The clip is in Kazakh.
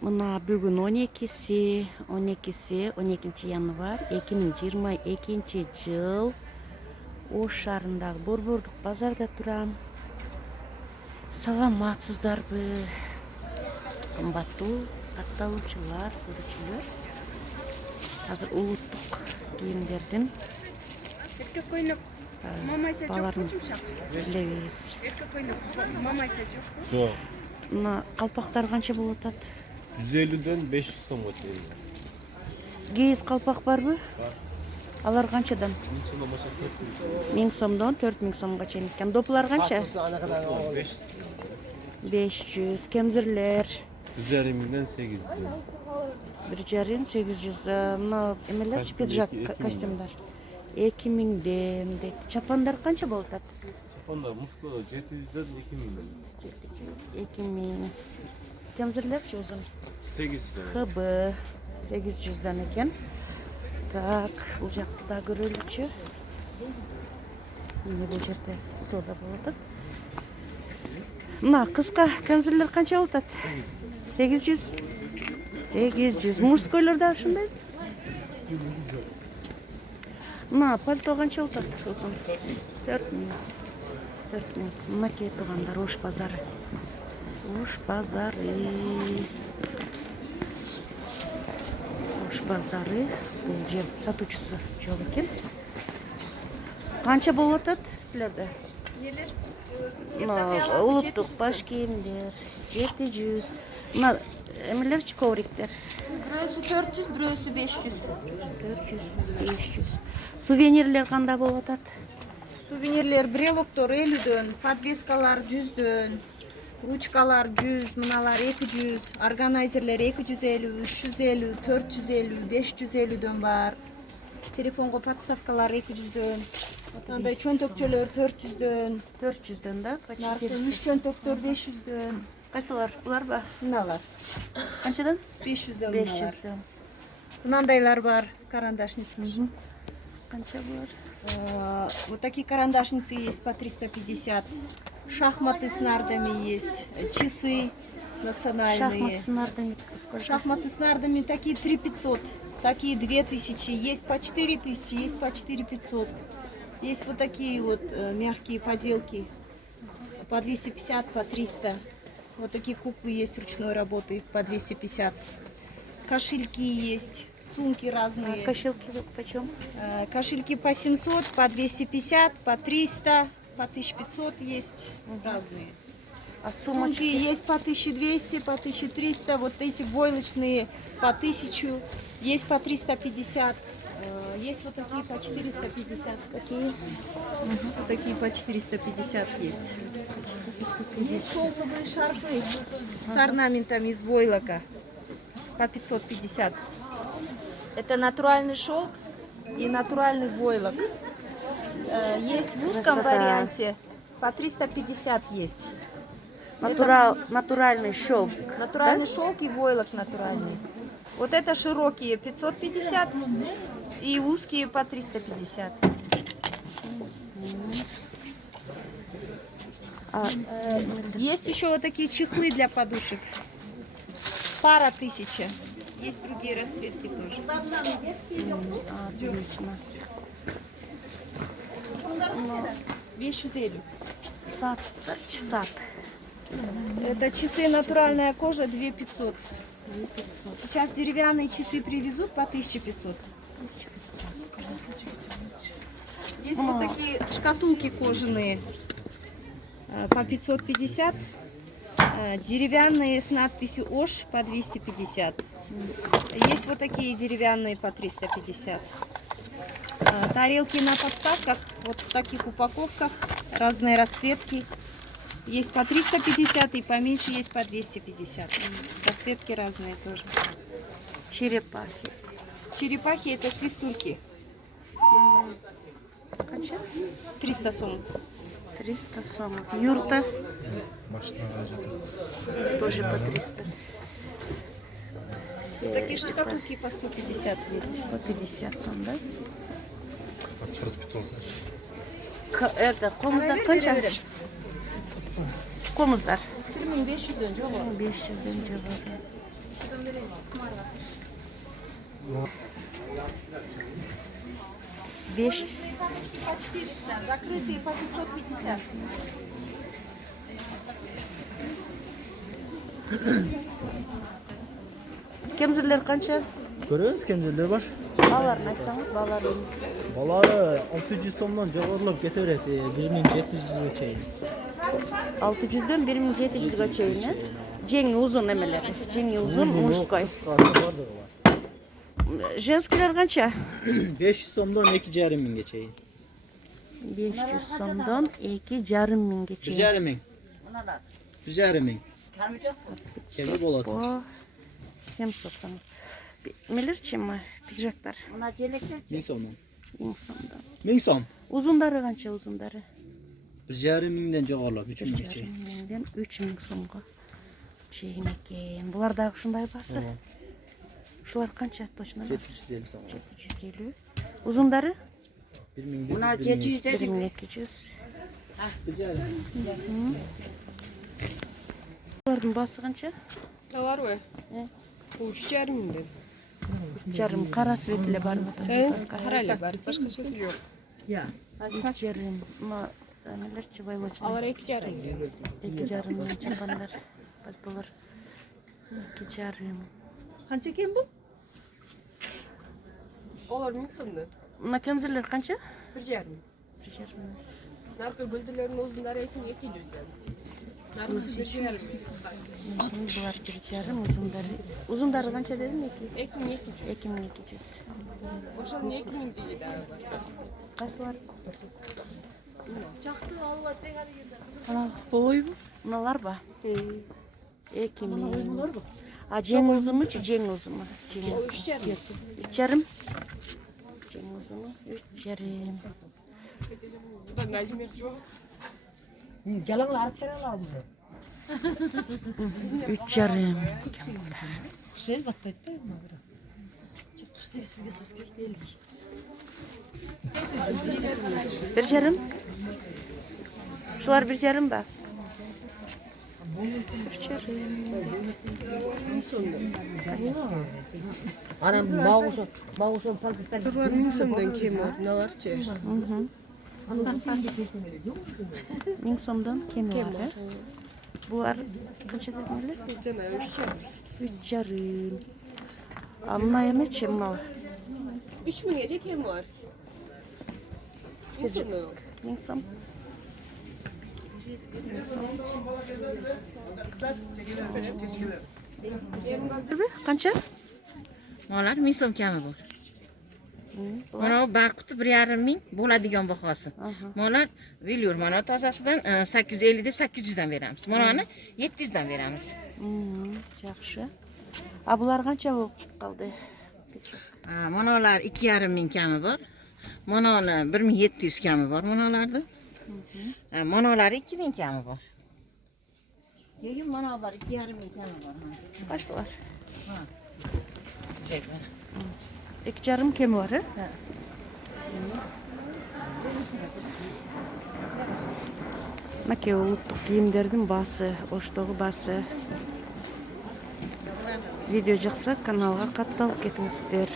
Мына бүгін 12 январь 2022 жыл. Ош шаарындагы Борбордук базарда турам. Саламатсыздарбы, кымбаттуу катталуучулар, көрүүчүлөр. Азыр улуттук кийимдердин Эркек көйнөк мамайса жокпу жумшак? билебиз. Эркек көйнөк мамайса жокпу? Жоқ. Мына калпактар канча болуп атат? 150-ден 500 сомго чейин. Кийиз калпак барбы? Бар. Алар канчадан? 1000 сомдон башлап 1000 сомдон 4000 сомго чейин экен. Доплар канча? 500. 500. Кемзирлер 1,5-ден 800. 1,5-800. Мына эмелерчи пиджак, 2000. костюмдар 2000ден дейт. Чапандар канча болуп атат? Чапандар мускулы 700-ден 2000. 2000. Кемзирлерчи узун 800. ХБ 800дан экен. Так, бул жакты да көрөлүчү. Эми бул жерде сода болуп атат. Мына кыска кемзирлер канча болуп атат? 800. 800. Мужскойлор да ушундай. Мына пальто канча болуп атат? Узун 4000. 4000. Мынакей тургандар Ош базары. Ош базары. Ош базары. Бул жер сатуучусу жок экен. Канча болуп атат силерде? Нелер? Мына улуттук баш кийимдер 700. Мына эмелерчи ковриктер Бирөөсү 400, бирөөсү 500. 400, 500. Сувенирлер кандай болуп атат? Сувенирлер брелоктор 50дөн, подвескалар 100дөн, ручкалар 100, мыналар 200, органайзерлер 250, 350, 450, 550дөн бар. Телефонго подставкалар 200дөн. Мындай чөнтөкчөлөр 400дөн. 400дөн да? Наркы үч чөнтөктөр 500дөн. Кайсылар? Буларбы? Мыналар Канчадан? 500дөн мыналар. 500дөн. Мынандайлар бар, карандашница. Канча булар? Вот такие карандашницы есть по 350. Шахматы с нардами есть. Часы национальные. Шахмат с нардами сколько? Шахматы с нардами такие 3500. Такие 2000. Есть по 4000, есть по 4500. Есть вот такие вот мягкие поделки. По 250, по 300. Вот такие куклы есть ручной работы по 250. Кошельки есть. Сумки разные. Кошелки почем? Кошельки по 700, по 250, по 300, по 1500 есть разные. А Сумки сумочки? есть по 1200, по 1300. Вот эти войлочные по 1000. Есть по 350. Есть вот такие по 450. Какие? Вот такие по 450 есть. Есть шелковые шарфы с орнаментами из войлока по 550. Это натуральный шелк и натуральный войлок. Есть в узком Красота. варианте по 350 есть. Натуральный шелк. Натуральный шелк и войлок натуральный. Вот это широкие 550 и узкие по 350. Есть еще вот такие чехлы для подушек. Пара 1000. Есть другие расцветки тоже. Отлично. 550. Сад. Сад. Это часы натуральная кожа 2500. 500. Сейчас деревянные часы привезут по 1500. Есть вот такие шкатулки кожаные по 550. Деревянные с надписью Ош по 250. Есть вот такие деревянные по 350. Тарелки на подставках, вот в таких упаковках, разные расцветки. Есть по 350 и поменьше есть по 250. Расцветки разные тоже. Черепахи. Черепахи это свистульки. Канча? 300 сом. 300 сомов. Юрта тоже по 300. Такие шкатулки по 150 есть. 150 сом, да? Паспорт питомство. Это комуздар канча? Комуздар. 1500 дөн жобо. 500 ден жогору. Beş. Войлочные тапочки по 400, закрытые по 550. Kemzirler qancha? Görüyoruz kendileri var. Balalarını aytsanız, balaları. Baları 600 somdan жоғарылап кетерет. 1700'e çeyin. 600'den 1700'e çeyini. Cengi uzun emeleri. Cengi uzun, muşkoy. Kıskası vardır var. Женскиler qancha? 500 somdan 2,5 mingga çeyin. 500 so'mdan 2,5 mingga Bir cheyin. yarım ming. Bir yarım ming. Kemi болады. Bu 700 so'm. Nelerchi mi? Pidjaklar. 1000 somdan. 1000 so'mdan. 1000 som. Uzunlari qancha uzunlari? 1,5 mingdan жоғарылап 3 mingga çeyin. 1000dan 3000 so'mga cheyin ekan. Bularda shunday basi. Shular qancha точно? 750 som. 750. Uzunlari? 1 ming. Buna 700 dedim. 1200. Bir yarım. Bularning basi qancha? Var mı? He. Bu 3,5 dedi. Yarım qara svetli barmi? Karayla var. Başka söz yok. 3,5. Ma nelerchi voylочный? Alar 2,5 dedi. 2,5 çapanlar. Paltolar. 2,5. Qancha ekan bu? Olar 1000 so'mdan. Buna kemzirler qancha? 1,5. 1,5. Narpı güldülerin uzunları ekin 200'den. Narpısı 1,5 kıskası. Bular 1,5, uzunlari. Uzunlari qancha dedim? Ekin 200. 2200. Boşan 2000 değil daha var. Qaysilar? Çaktı Allah tegari yedi. Ana Boy bu. bunalar ba? 2000. A jeng uzunmuchi, jeng uzunmi? Jeng O uzun. 3,5. 3,5. Jeng uzunmi? 3,5. Ben razım yapacağım. 3,5. Siz battaydı mı? 1,5. Şular 1,5 ba? 1,5. 1000 so'mdan. Anam mağuşun Pakistan. Kırlar 1000 so'mdan kim var? Nalarçı? 1000 so'mdan kemi var. Bular qancha dedilar? Cana 3,5. 3,5. Amma emechi mal. 3000 gece kim var? 1000 so'mdan. 1000 so'm. Qancha? Molar 1000 so'm kami bor. Mana barquti 1,5 ming bo'ladigan bahosi. Molar velour mana tozasidan 850 deb 800 dan beramiz. Mana 700 dan beramiz. Yaxshi. A bular qancha bo'lib qoldi? Manalar 2,5 ming kami bor. Manani 1700 kami bor manalarda. Manalar 2000 kami bor. Keyin manalar 2,5 ming kami bor. Qaysilar? Çekler. 2,5 kemi var. Make ulluq kiyimlerдің bası, oştoğu bası. Video жақса каналға қатталып кетіңіздер.